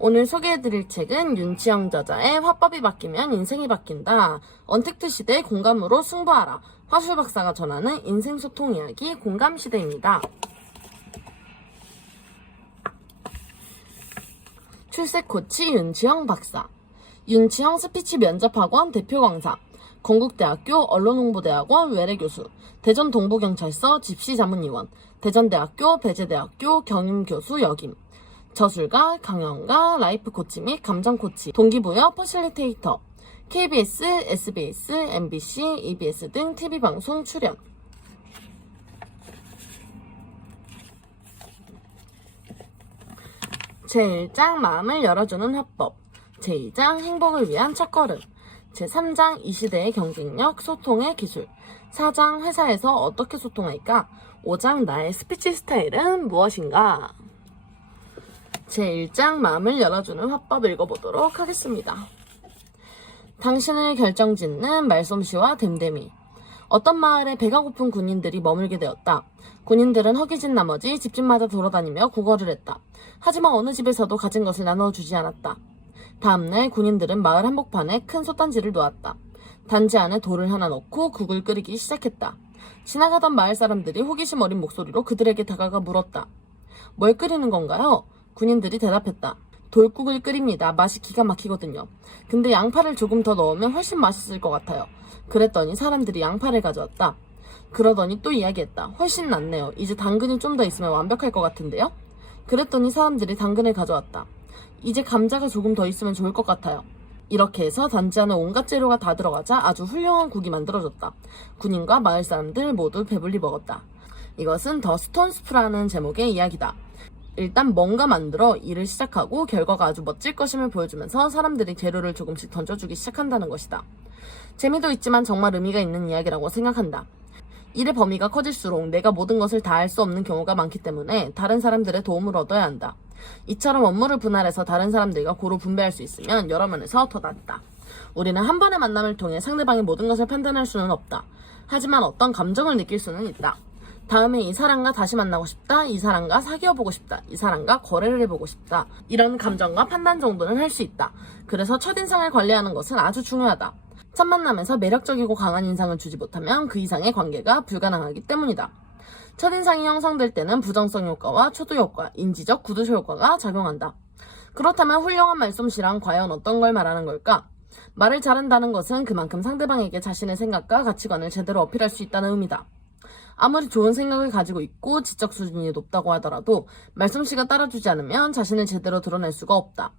오늘 소개해드릴 책은 윤치영 저자의 화법이 바뀌면 인생이 바뀐다. 언택트 시대의 공감으로 승부하라. 화술 박사가 전하는 인생 소통 이야기 공감시대입니다. 출색 코치 윤치영 박사. 윤치영 스피치 면접학원 대표 강사. 건국대학교 언론홍보대학원 외래교수. 대전 동부경찰서 집시자문위원. 대전대학교 배재대학교 경임교수 역임. 저술가, 강연가, 라이프 코치 및 감정 코치, 동기부여 퍼실리테이터, KBS, SBS, MBC, EBS 등 TV방송 출연. 제1장 마음을 열어주는 화법, 제2장 행복을 위한 첫걸음, 제3장 이 시대의 경쟁력, 소통의 기술, 4장 회사에서 어떻게 소통할까, 5장 나의 스피치 스타일은 무엇인가. 제1장 마음을 열어주는 화법 읽어보도록 하겠습니다. 당신을 결정짓는 말솜씨와 댐댐이. 어떤 마을에 배가 고픈 군인들이 머물게 되었다. 군인들은 허기진 나머지 집집마다 돌아다니며 구걸을 했다. 하지만 어느 집에서도 가진 것을 나눠주지 않았다. 다음날 군인들은 마을 한복판에 큰 솥단지를 놓았다. 단지 안에 돌을 하나 넣고 국을 끓이기 시작했다. 지나가던 마을 사람들이 호기심 어린 목소리로 그들에게 다가가 물었다. 뭘 끓이는 건가요? 군인들이 대답했다. 돌국을 끓입니다. 맛이 기가 막히거든요. 근데 양파를 조금 더 넣으면 훨씬 맛있을 것 같아요. 그랬더니 사람들이 양파를 가져왔다. 그러더니 또 이야기했다. 훨씬 낫네요. 이제 당근이 좀 더 있으면 완벽할 것 같은데요? 그랬더니 사람들이 당근을 가져왔다. 이제 감자가 조금 더 있으면 좋을 것 같아요. 이렇게 해서 단지 안에 온갖 재료가 다 들어가자 아주 훌륭한 국이 만들어졌다. 군인과 마을 사람들 모두 배불리 먹었다. 이것은 더 스톤스프라는 제목의 이야기다. 일단 뭔가 만들어 일을 시작하고 결과가 아주 멋질 것임을 보여주면서 사람들이 재료를 조금씩 던져주기 시작한다는 것이다. 재미도 있지만 정말 의미가 있는 이야기라고 생각한다. 일의 범위가 커질수록 내가 모든 것을 다 할 수 없는 경우가 많기 때문에 다른 사람들의 도움을 얻어야 한다. 이처럼 업무를 분할해서 다른 사람들과 고루 분배할 수 있으면 여러 면에서 더 낫다. 우리는 한 번의 만남을 통해 상대방의 모든 것을 판단할 수는 없다. 하지만 어떤 감정을 느낄 수는 있다. 다음에 이 사람과 다시 만나고 싶다. 이 사람과 사귀어보고 싶다. 이 사람과 거래를 해보고 싶다. 이런 감정과 판단 정도는 할 수 있다. 그래서 첫인상을 관리하는 것은 아주 중요하다. 첫 만남에서 매력적이고 강한 인상을 주지 못하면 그 이상의 관계가 불가능하기 때문이다. 첫인상이 형성될 때는 부정성 효과와 초도 효과, 인지적 구두쇼 효과가 작용한다. 그렇다면 훌륭한 말솜씨란 과연 어떤 걸 말하는 걸까? 말을 잘한다는 것은 그만큼 상대방에게 자신의 생각과 가치관을 제대로 어필할 수 있다는 의미다. 아무리 좋은 생각을 가지고 있고 지적 수준이 높다고 하더라도 말솜씨가 따라주지 않으면 자신을 제대로 드러낼 수가 없다.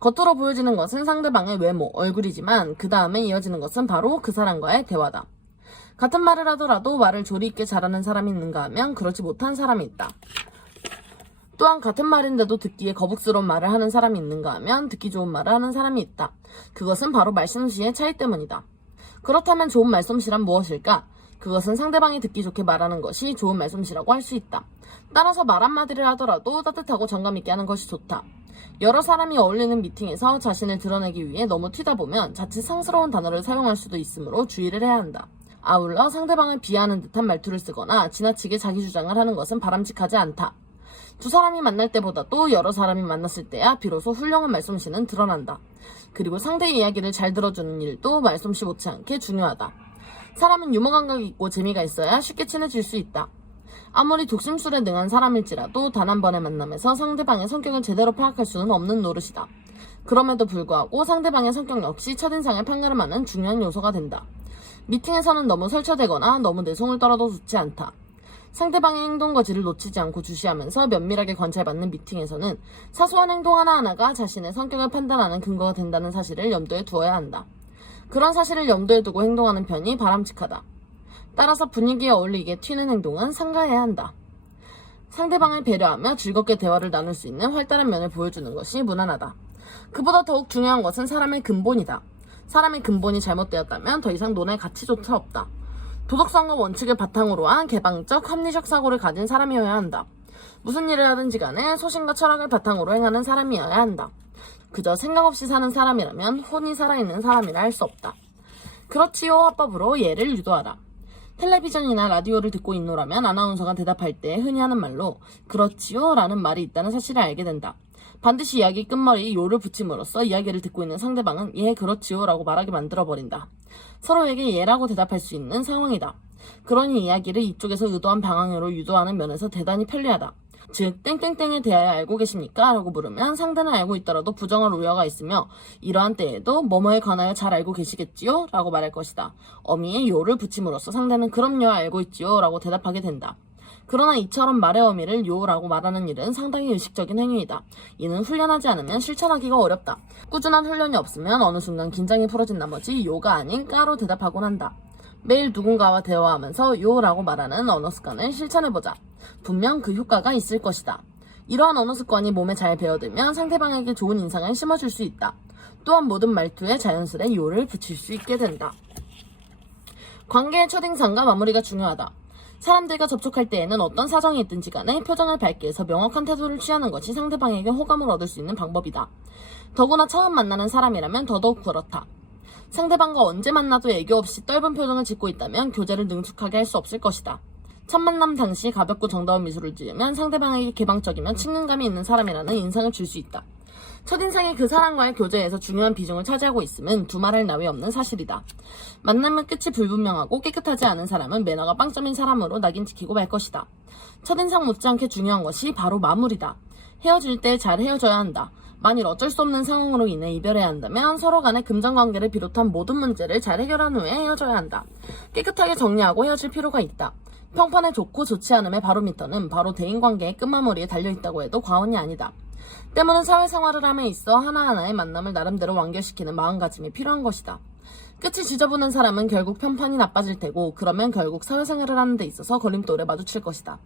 겉으로 보여지는 것은 상대방의 외모, 얼굴이지만 그 다음에 이어지는 것은 바로 그 사람과의 대화다. 같은 말을 하더라도 말을 조리 있게 잘하는 사람이 있는가 하면 그렇지 못한 사람이 있다. 또한 같은 말인데도 듣기에 거북스러운 말을 하는 사람이 있는가 하면 듣기 좋은 말을 하는 사람이 있다. 그것은 바로 말솜씨의 차이 때문이다. 그렇다면 좋은 말솜씨란 무엇일까? 그것은 상대방이 듣기 좋게 말하는 것이 좋은 말솜씨라고 할 수 있다. 따라서 말 한마디를 하더라도 따뜻하고 정감 있게 하는 것이 좋다. 여러 사람이 어울리는 미팅에서 자신을 드러내기 위해 너무 튀다 보면 자칫 상스러운 단어를 사용할 수도 있으므로 주의를 해야 한다. 아울러 상대방을 비하하는 듯한 말투를 쓰거나 지나치게 자기 주장을 하는 것은 바람직하지 않다. 두 사람이 만날 때보다도 여러 사람이 만났을 때야 비로소 훌륭한 말솜씨는 드러난다. 그리고 상대의 이야기를 잘 들어주는 일도 말솜씨 못지않게 중요하다. 사람은 유머 감각이 있고 재미가 있어야 쉽게 친해질 수 있다. 아무리 독심술에 능한 사람일지라도 단 한 번의 만남에서 상대방의 성격을 제대로 파악할 수는 없는 노릇이다. 그럼에도 불구하고 상대방의 성격 역시 첫인상을 판가름하는 중요한 요소가 된다. 미팅에서는 너무 설쳐대거나 너무 내송을 떨어도 좋지 않다. 상대방의 행동 거지를 놓치지 않고 주시하면서 면밀하게 관찰받는 미팅에서는 사소한 행동 하나하나가 자신의 성격을 판단하는 근거가 된다는 사실을 염두에 두어야 한다. 그런 사실을 염두에 두고 행동하는 편이 바람직하다. 따라서 분위기에 어울리게 튀는 행동은 삼가해야 한다. 상대방을 배려하며 즐겁게 대화를 나눌 수 있는 활달한 면을 보여주는 것이 무난하다. 그보다 더욱 중요한 것은 사람의 근본이다. 사람의 근본이 잘못되었다면 더 이상 논할 가치조차 없다. 도덕성과 원칙을 바탕으로 한 개방적, 합리적 사고를 가진 사람이어야 한다. 무슨 일을 하든지 간에 소신과 철학을 바탕으로 행하는 사람이어야 한다. 그저 생각 없이 사는 사람이라면 혼이 살아있는 사람이라 할 수 없다. 그렇지요 화법으로 예를 유도하라. 텔레비전이나 라디오를 듣고 있노라면 아나운서가 대답할 때 흔히 하는 말로 그렇지요 라는 말이 있다는 사실을 알게 된다. 반드시 이야기 끝머리에 요를 붙임으로써 이야기를 듣고 있는 상대방은 예 그렇지요 라고 말하게 만들어버린다. 서로에게 예라고 대답할 수 있는 상황이다. 그러니 이야기를 이쪽에서 의도한 방향으로 유도하는 면에서 대단히 편리하다. 즉 땡땡땡에 대하여 알고 계십니까? 라고 물으면 상대는 알고 있더라도 부정할 우려가 있으며 이러한 때에도 뭐뭐에 관하여 잘 알고 계시겠지요? 라고 말할 것이다. 어미에 요를 붙임으로써 상대는 그럼요 알고 있지요 라고 대답하게 된다. 그러나 이처럼 말의 어미를 요라고 말하는 일은 상당히 의식적인 행위이다. 이는 훈련하지 않으면 실천하기가 어렵다. 꾸준한 훈련이 없으면 어느 순간 긴장이 풀어진 나머지 요가 아닌 까로 대답하곤 한다. 매일 누군가와 대화하면서 요라고 말하는 언어 습관을 실천해보자. 분명 그 효과가 있을 것이다. 이러한 언어 습관이 몸에 잘 배어들면 상대방에게 좋은 인상을 심어줄 수 있다. 또한 모든 말투에 자연스레 요를 붙일 수 있게 된다. 관계의 첫인상과 마무리가 중요하다. 사람들과 접촉할 때에는 어떤 사정이 있든지 간에 표정을 밝게 해서 명확한 태도를 취하는 것이 상대방에게 호감을 얻을 수 있는 방법이다. 더구나 처음 만나는 사람이라면 더더욱 그렇다. 상대방과 언제 만나도 애교 없이 떫은 표정을 짓고 있다면 교제를 능숙하게 할 수 없을 것이다. 첫 만남 당시 가볍고 정다운 미소를 지으면 상대방에게 개방적이며 친근감이 있는 사람이라는 인상을 줄 수 있다. 첫인상이 그 사람과의 교제에서 중요한 비중을 차지하고 있음은 두말할 나위 없는 사실이다. 만나면 끝이 불분명하고 깨끗하지 않은 사람은 매너가 빵점인 사람으로 낙인 찍히고 말 것이다. 첫인상 못지않게 중요한 것이 바로 마무리다. 헤어질 때 잘 헤어져야 한다. 만일 어쩔 수 없는 상황으로 인해 이별해야 한다면 서로 간의 금전관계를 비롯한 모든 문제를 잘 해결한 후에 헤어져야 한다. 깨끗하게 정리하고 헤어질 필요가 있다. 평판에 좋고 좋지 않음의 바로미터는 바로 대인관계의 끝마무리에 달려있다고 해도 과언이 아니다. 때문은 사회생활을 함에 있어 하나하나의 만남을 나름대로 완결시키는 마음가짐이 필요한 것이다. 끝이 지저분한 사람은 결국 편판이 나빠질 테고 그러면 결국 사회생활을 하는 데 있어서 걸림돌에 마주칠 것이다.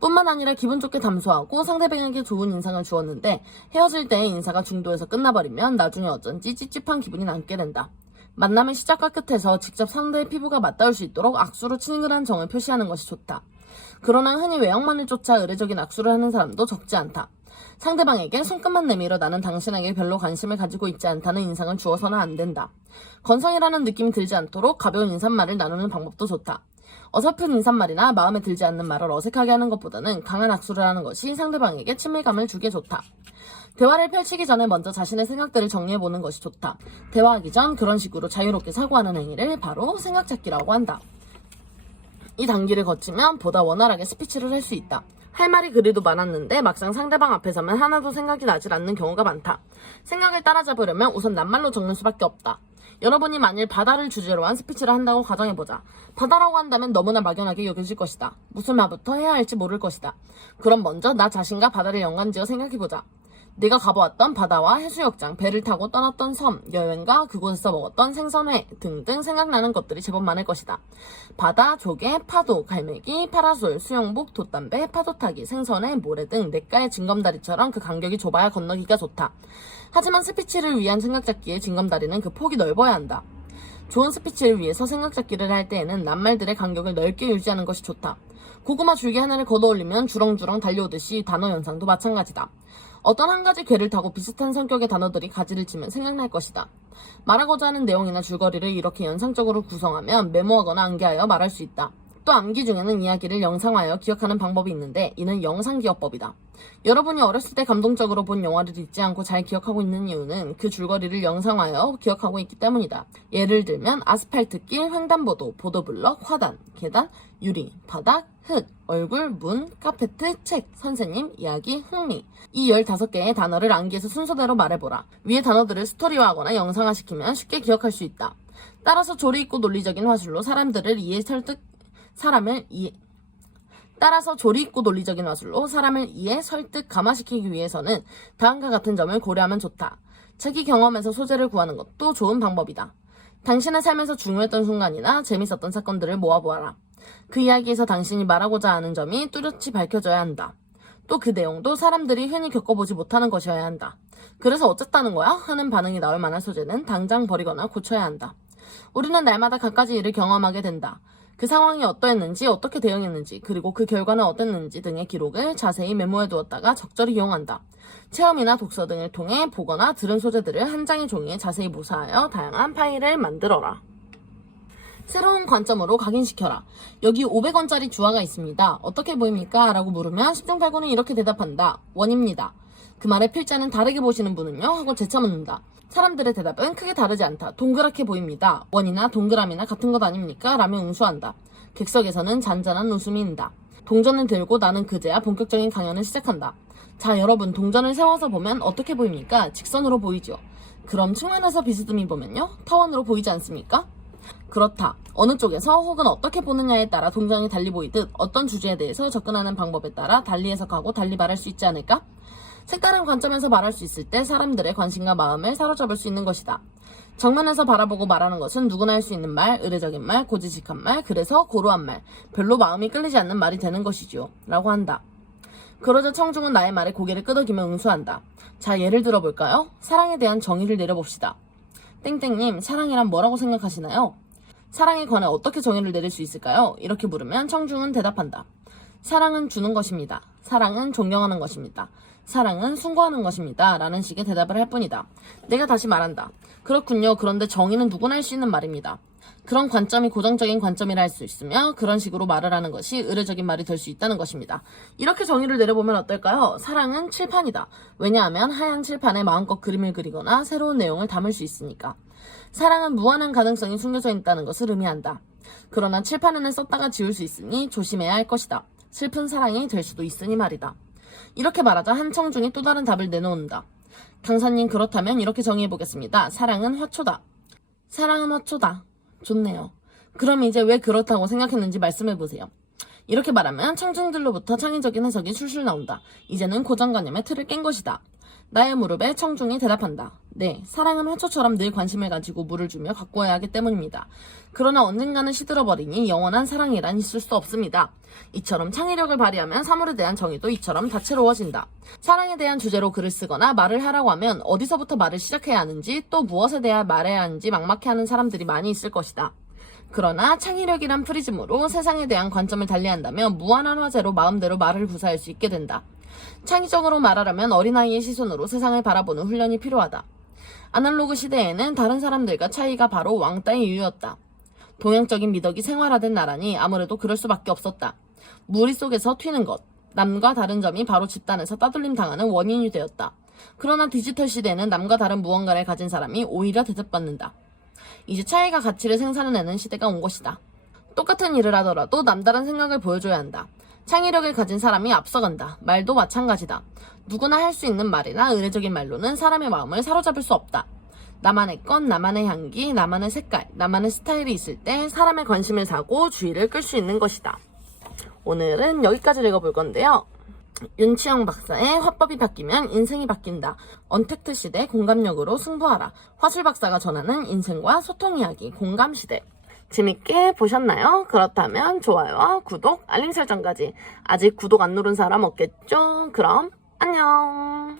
뿐만 아니라 기분 좋게 담소하고 상대방에게 좋은 인상을 주었는데 헤어질 때의 인사가 중도에서 끝나버리면 나중에 어쩐지 찝찝한 기분이 남게 된다. 만남의 시작과 끝에서 직접 상대의 피부가 맞닿을 수 있도록 악수로 친근한 정을 표시하는 것이 좋다. 그러나 흔히 외형만을 쫓아 의례적인 악수를 하는 사람도 적지 않다. 상대방에게 손끝만 내밀어 나는 당신에게 별로 관심을 가지고 있지 않다는 인상을 주어서는 안 된다. 건성이라는 느낌이 들지 않도록 가벼운 인사말을 나누는 방법도 좋다. 어설픈 인사말이나 마음에 들지 않는 말을 어색하게 하는 것보다는 강한 악수를 하는 것이 상대방에게 친밀감을 주게 좋다. 대화를 펼치기 전에 먼저 자신의 생각들을 정리해보는 것이 좋다. 대화하기 전 그런 식으로 자유롭게 사고하는 행위를 바로 생각잡기라고 한다. 이 단계를 거치면 보다 원활하게 스피치를 할 수 있다. 할 말이 그리도 많았는데 막상 상대방 앞에 서면 하나도 생각이 나질 않는 경우가 많다. 생각을 따라잡으려면 우선 낱말로 적는 수밖에 없다. 여러분이 만일 바다를 주제로 한 스피치를 한다고 가정해보자. 바다라고 한다면 너무나 막연하게 여겨질 것이다. 무슨 말부터 해야 할지 모를 것이다. 그럼 먼저 나 자신과 바다를 연관지어 생각해보자. 내가 가보았던 바다와 해수욕장, 배를 타고 떠났던 섬, 여행과 그곳에서 먹었던 생선회 등등 생각나는 것들이 제법 많을 것이다. 바다, 조개, 파도, 갈매기, 파라솔, 수영복, 돛담배, 파도타기, 생선회, 모래 등 냇가의 징검다리처럼 그 간격이 좁아야 건너기가 좋다. 하지만 스피치를 위한 생각잡기의 징검다리는 그 폭이 넓어야 한다. 좋은 스피치를 위해서 생각잡기를 할 때에는 낱말들의 간격을 넓게 유지하는 것이 좋다. 고구마 줄기 하나를 걷어올리면 주렁주렁 달려오듯이 단어 연상도 마찬가지다. 어떤 한 가지 궤를 타고 비슷한 성격의 단어들이 가지를 치면 생각날 것이다. 말하고자 하는 내용이나 줄거리를 이렇게 연상적으로 구성하면 메모하거나 암기하여 말할 수 있다. 또 암기 중에는 이야기를 영상화하여 기억하는 방법이 있는데 이는 영상기억법이다. 여러분이 어렸을 때 감동적으로 본 영화를 잊지 않고 잘 기억하고 있는 이유는 그 줄거리를 영상화하여 기억하고 있기 때문이다. 예를 들면 아스팔트길, 횡단보도, 보도블럭, 화단, 계단, 유리, 바닥, 흙, 얼굴, 문, 카페트, 책, 선생님, 이야기, 흥미. 이 15개의 단어를 암기해서 순서대로 말해보라. 위의 단어들을 스토리화하거나 영상화시키면 쉽게 기억할 수 있다. 따라서 조리 있고 논리적인 화술로 사람을 이해 설득, 감화시키기 위해서는 다음과 같은 점을 고려하면 좋다. 자기 경험에서 소재를 구하는 것도 좋은 방법이다. 당신의 삶에서 중요했던 순간이나 재밌었던 사건들을 모아보아라. 그 이야기에서 당신이 말하고자 하는 점이 뚜렷이 밝혀져야 한다. 또 그 내용도 사람들이 흔히 겪어보지 못하는 것이어야 한다. 그래서 어쨌다는 거야? 하는 반응이 나올 만한 소재는 당장 버리거나 고쳐야 한다. 우리는 날마다 갖가지 일을 경험하게 된다. 그 상황이 어떠했는지, 어떻게 대응했는지, 그리고 그 결과는 어땠는지 등의 기록을 자세히 메모해두었다가 적절히 이용한다. 체험이나 독서 등을 통해 보거나 들은 소재들을 한 장의 종이에 자세히 모사하여 다양한 파일을 만들어라. 새로운 관점으로 각인시켜라. 여기 500원짜리 주화가 있습니다. 어떻게 보입니까? 라고 물으면 10중 8구는 이렇게 대답한다. 원입니다. 그 말의 필자는 다르게 보시는 분은요? 하고 재차 묻는다. 사람들의 대답은 크게 다르지 않다. 동그랗게 보입니다. 원이나 동그라미나 같은 것 아닙니까? 라며 응수한다. 객석에서는 잔잔한 웃음이 인다. 동전을 들고 나는 그제야 본격적인 강연을 시작한다. 자, 여러분, 동전을 세워서 보면 어떻게 보입니까? 직선으로 보이죠. 그럼 측면에서 비스듬히 보면요? 타원으로 보이지 않습니까? 그렇다. 어느 쪽에서 혹은 어떻게 보느냐에 따라 동전이 달리 보이듯 어떤 주제에 대해서 접근하는 방법에 따라 달리 해석하고 달리 말할 수 있지 않을까? 색다른 관점에서 말할 수 있을 때 사람들의 관심과 마음을 사로잡을 수 있는 것이다. 정면에서 바라보고 말하는 것은 누구나 할 수 있는 말, 의례적인 말, 고지식한 말, 그래서 고루한 말, 별로 마음이 끌리지 않는 말이 되는 것이지요. 라고 한다. 그러자 청중은 나의 말에 고개를 끄덕이며 응수한다. 자, 예를 들어볼까요? 사랑에 대한 정의를 내려봅시다. 땡땡님, 사랑이란 뭐라고 생각하시나요? 사랑에 관해 어떻게 정의를 내릴 수 있을까요? 이렇게 물으면 청중은 대답한다. 사랑은 주는 것입니다. 사랑은 존경하는 것입니다. 사랑은 숭고하는 것입니다. 라는 식의 대답을 할 뿐이다. 내가 다시 말한다. 그렇군요. 그런데 정의는 누구나 할 수 있는 말입니다. 그런 관점이 고정적인 관점이라 할 수 있으며 그런 식으로 말을 하는 것이 의례적인 말이 될 수 있다는 것입니다. 이렇게 정의를 내려보면 어떨까요? 사랑은 칠판이다. 왜냐하면 하얀 칠판에 마음껏 그림을 그리거나 새로운 내용을 담을 수 있으니까. 사랑은 무한한 가능성이 숨겨져 있다는 것을 의미한다. 그러나 칠판에는 썼다가 지울 수 있으니 조심해야 할 것이다. 슬픈 사랑이 될 수도 있으니 말이다. 이렇게 말하자 한 청중이 또 다른 답을 내놓는다. 강사님, 그렇다면 이렇게 정의해보겠습니다. 사랑은 화초다. 사랑은 화초다. 좋네요. 그럼 이제 왜 그렇다고 생각했는지 말씀해보세요. 이렇게 말하면 청중들로부터 창의적인 해석이 술술 나온다. 이제는 고정관념의 틀을 깬 것이다. 나의 무릎에 청중이 대답한다. 네, 사랑은 화초처럼 늘 관심을 가지고 물을 주며 가꾸어야 하기 때문입니다. 그러나 언젠가는 시들어버리니 영원한 사랑이란 있을 수 없습니다. 이처럼 창의력을 발휘하면 사물에 대한 정의도 이처럼 다채로워진다. 사랑에 대한 주제로 글을 쓰거나 말을 하라고 하면 어디서부터 말을 시작해야 하는지 또 무엇에 대해 말해야 하는지 막막해하는 사람들이 많이 있을 것이다. 그러나 창의력이란 프리즘으로 세상에 대한 관점을 달리한다면 무한한 화제로 마음대로 말을 구사할 수 있게 된다. 창의적으로 말하려면 어린아이의 시선으로 세상을 바라보는 훈련이 필요하다. 아날로그 시대에는 다른 사람들과 차이가 바로 왕따의 이유였다. 동양적인 미덕이 생활화된 나라니 아무래도 그럴 수밖에 없었다. 무리 속에서 튀는 것, 남과 다른 점이 바로 집단에서 따돌림 당하는 원인이 되었다. 그러나 디지털 시대에는 남과 다른 무언가를 가진 사람이 오히려 대접받는다. 이제 차이가 가치를 생산해내는 시대가 온 것이다. 똑같은 일을 하더라도 남다른 생각을 보여줘야 한다. 창의력을 가진 사람이 앞서간다. 말도 마찬가지다. 누구나 할 수 있는 말이나 의례적인 말로는 사람의 마음을 사로잡을 수 없다. 나만의 것, 나만의 향기, 나만의 색깔, 나만의 스타일이 있을 때 사람의 관심을 사고 주의를 끌 수 있는 것이다. 오늘은 여기까지 읽어볼 건데요. 윤치영 박사의 화법이 바뀌면 인생이 바뀐다. 언택트 시대 공감력으로 승부하라. 화술 박사가 전하는 인생과 소통 이야기 공감시대. 재밌게 보셨나요? 그렇다면 좋아요와 구독, 알림 설정까지. 아직 구독 안 누른 사람 없겠죠? 그럼 안녕.